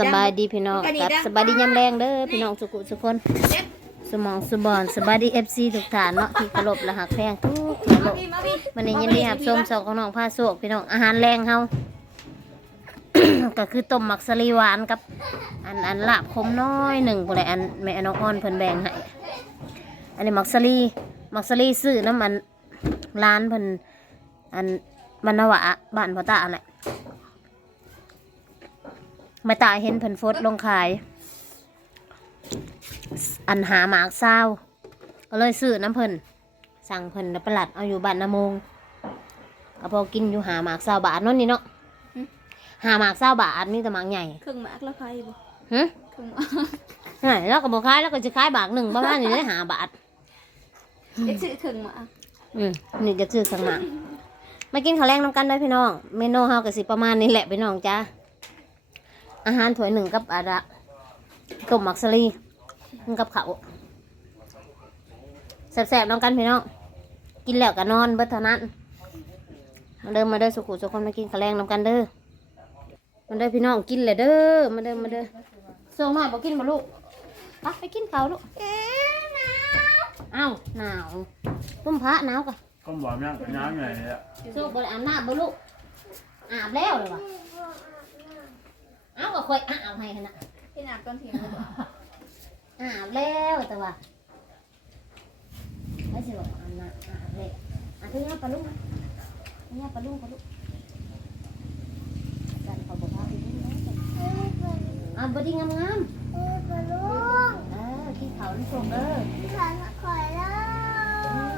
สบายดีพี่น้องกับสบายดียามแรงเด้อพี่น้องสุขุสุขคน สมองสบอนสบายดีเอฟซีทุกฐานเนาะที่เคารพและหักแพงทุกคนโลกมันนี้ยินดีครับส้มสองของน้องผ้าโศกพี่น้องอาหารแรงเฮาก็คือต้มหมักสลีหวานกับ อันอันลาบคมน้อยหนึ่งพวกแหละอันแม่น้องอ้อนเพิ่นแบ่งให้อันนี้หมักสลีหมักสลีซื้อน้ำมันร้านเพิ่นอันบรรณวะบ้านพ่อตาอันแหละ มาตายเห็นเพิ่นโฟดลงขาย อันหาหมากเศร้าก็เลยซื้อน้ำเพิ่นสั่งเพิ่นแล้วประหลัดเอาอยู่บ้านนาโมงก็พอกินอยู่หาหมากเศร้าบาทนั่นนี่เนาะหาหมากเศร้าบาทนี่แต่หมากใหญ่เครื่องหมากละไพ่บ่หึเครื่องหมากใช่แล้วก็บอกขายแล้วก็จะขายบาทหนึ่งประมาณนี้เลยหาบาทเอ็กซ์เครื่องหมากอืมนี่จะซื้อสังหมากมากินข้าวแรงน้ำกันได้อพี่น้องเมนูเฮาก็สิประมาณนี้แหละพี่น้องจ้า อาหารถ้วยหนึ่งกับอะไรต้มหมักสลีกับเขาวแซ่บๆน้องกันพี่น้องกินแล้วก็นอนเบิดเท่านั้นมาเดินมาเด้อสุขุสุขคนมากินข้าวแรงน้ำกันเด้อมาเด้อพี่น้องกินเลยเด้อมาเด้อมาเด้อส่งหน่อยบอกกินมาลูกไปไปกินข้าวลูกอ้าวหนาวรุ่มพระหนาวกะก็บอกน้ำน้ำไงเนี่ยสู้บริอาบน้ำบ่ลูกอาบแล้วเลยวะ เอาก็ค่อยอาบให้ขนาดที่หนักตอนเที่ยงเลยบ่อาบแล้วแต่ว่าไม่ใช่บอกอาบน้ำอาบเลยอาบที่นี่ปลาลูกนะนี่ปลาลูกปลาลูกจันเขาบอกว่าไปดูนะอาบดีงามงามๆเออกินข้าวน้ำส้มเด้อ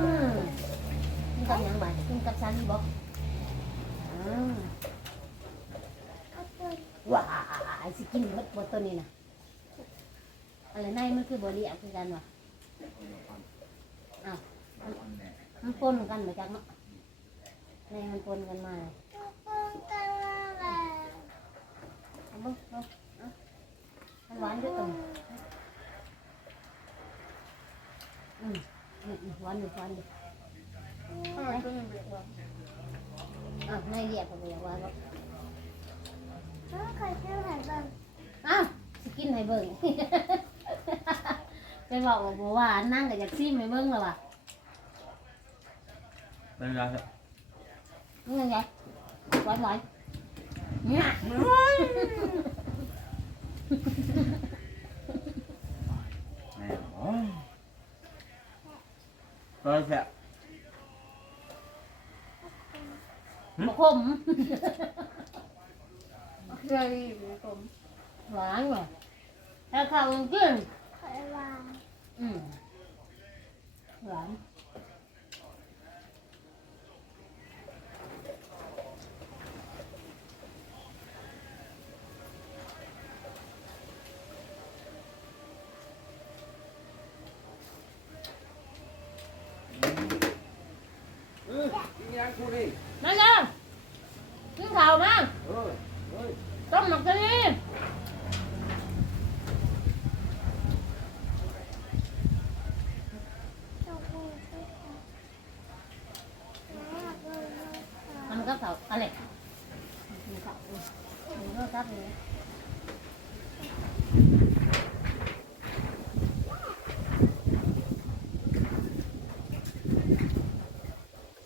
อืมกินกับหยังบ่กินกับซันบอกอ่า ว้ายสิกินหมดหมดตัวนี้นะอะไรในมันคือบริอาคือกันวะอ้าวมันปนกันมาจากเนาะในมันปนกันมาเอาเบิ่งเอาเอามันหวานด้วยกันอืมหวานอยู่หวานอยู่ข้างหลังก็ยังเรกบ่อะไม่เรียกเขาไปว่าก็ อ้าวสิกินให้เบิ่ง ไปบอกว่าบ่ว่านั่งกับอยากซิมให้เบิ่งแล้วว่ะเป็นไงครับนี่ไงหวานหวานเนี่ยแม่โอ้ยก็แค่บ่ขมเครื่องนี่อยู่ในกลม หวานว่ะถ้าข้าวกินอืมหวานยังกูดิ นั่นจ้ะกินข้าวมา เออเฮ้ย ต้มหมักกะลีมันก็ข้าวอะไรมันข้าวมันก็ข้าวเลย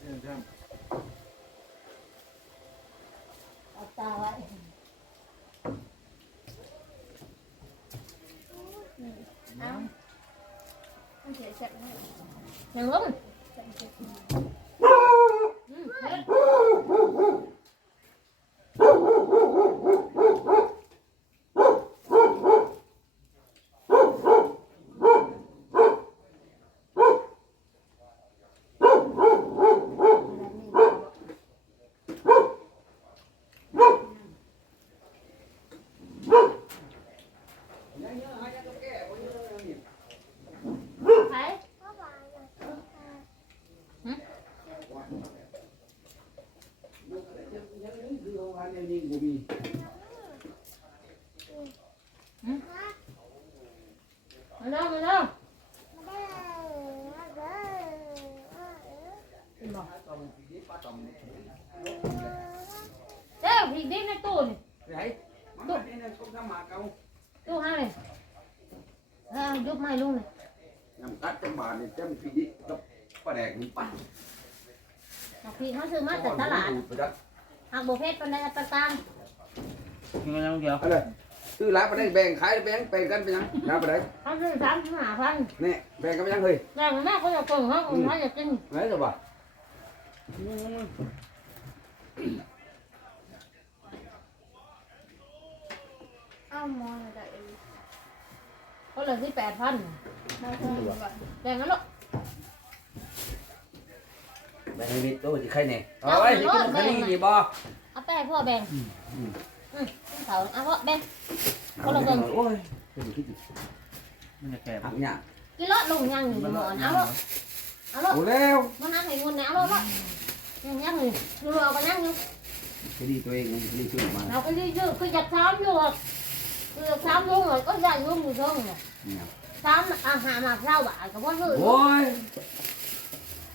ยังจัง เอาตาไว้ อ้าวมันเสียแซ่บนะ ยังลงอืมเฮ็ดไผ มาเร็วมาเร็ว เจ้าพริกดิบในตู้นี่ไหนมันมาที่ไหนยังต้องทำหมาเก่าลูกให้เลยเออยุบไม่ลุงเลยยำตัดจังบาทนี่จำพี่ดิกับปลาแดกมันปั่นบางทีเขาซื้อมาจากตลาดไปดักหักโบเพชรเป็นอะไรต่างกินกันแล้วเดียวอะไรซื้อร้านปลาแดกแบ่งขายแบ่งแบ่งกันไปยังน้าปลาแดกๆเขาซื้อสามสิบห้าพันนี่แบ่งกันไปยังเฮ้ยอย่างแม่เขาจะส่งเขาเขาจะกินไหนจะบ่ เอามอนอะไรเองเขาเลยที่แปดพันมาเพิ่มก่อนแบ่งกันลูกแบ่งให้มิดโตสิใครเนี่ยเอาไว้สิกินคดีนี่บ่เอาไปให้พ่อแบ่งอืมอืมเขาเอาพ่อแบ่งเอาเลยโอ้ยเป็นคิดมันจะแก่หักเนี่ยกินละลุงยังอยู่หมอนเอาลูกเอาลูกโอ้แล้วมันนั่งให้เงินเนี่ยเอาลูก ลูกยังยังอยู่ดูเราก็ยังอยู่คดีตัวเองมันคดีช่วยมา เราก็ยืดยืดคืออยากซ้ำอยู่อะคืออยากซ้ำลุงเลยก็ได้ลุงอยู่ช่องเนี่ยเนี่ย ซ้ำอาหารมาเท่าบาทกับพ่อซื้อโอ้ย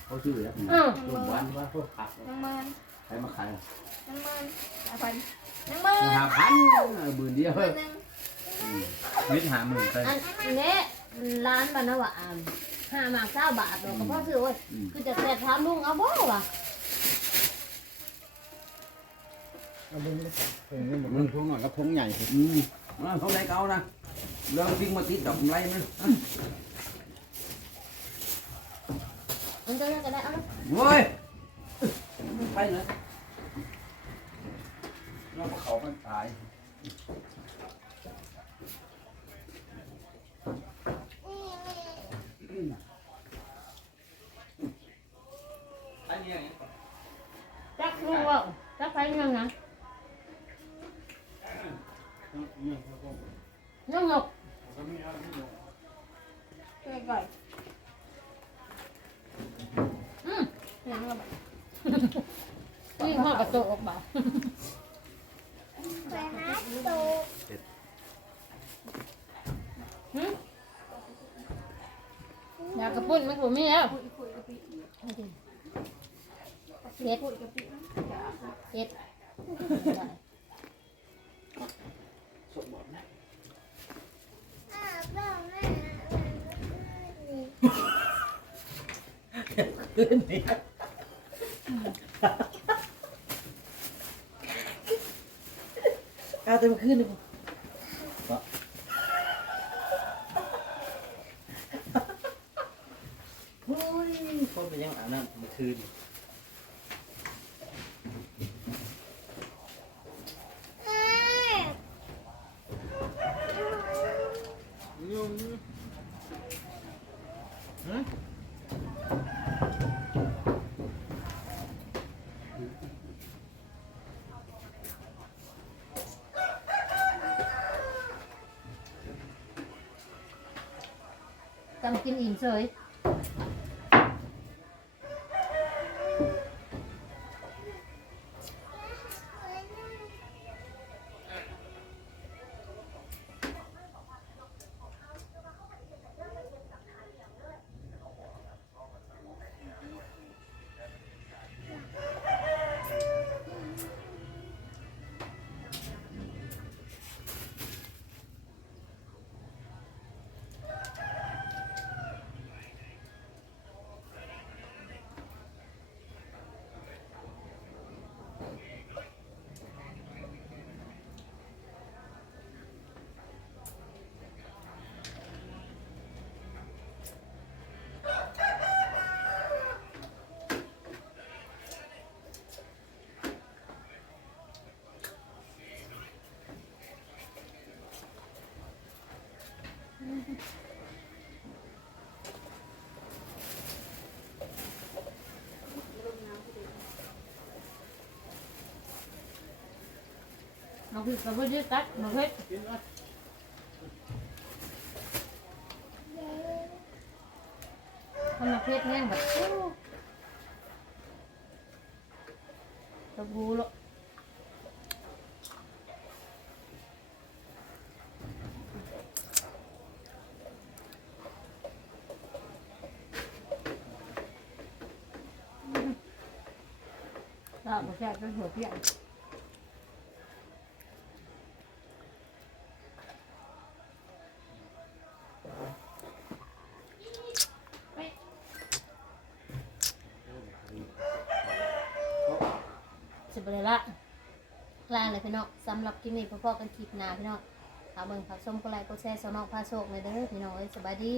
เขาชื่อแล้วอืมรวมวันว่าพวกผักน้ำมันใครมาขายน้ำมันเอาไปน้ำมันหาพันบืนเดียวหนึ่งวิทหาหมื่นไปอันนี้ร้านบรรณวะอ่านห้ามาเก้าบาทเราก็พ่อซื้อไว้คือจะแต่ถามลุงเอาบ่วะ มันพวงหน่อยกับพวงใหญ่อืมเขาได้เก่านะเรื่องจริงมาติดดอกไรมันมันจะยังก็ได้เอาลูกโว้ยไปเลยเราเขามันตาย แล้วแบบนี่พ่อกระโตกออกบ่าไปหาตูหืมอยากกระปุ้นไม่ถูกมีแล้วคุยคุยกับพี่เฮ็ดคุยกับพี่เฮ็ด เอาแต่มาขึ้นดิโอ้ยคนเป็นยังอ่านนั่นเมื่อคืนจำ กินอิ่มเฉย มาคือกับพ่อยืดกัดมาเฮ็ดทำมาเฮ็ดแห้งแบบตะบูละได้บ่แซ่บเป็นหัวเพี้ยน บ เลยละลาเลยพี่น้องสำหรับคลิปนี้พ่อๆกันคลิปหน้าพี่น้องขาเบิ่งผักชมก็ไลค์กดแชร์สองน้องพาโชคเลยเด้อพี่น้องเอ้ยสบายดี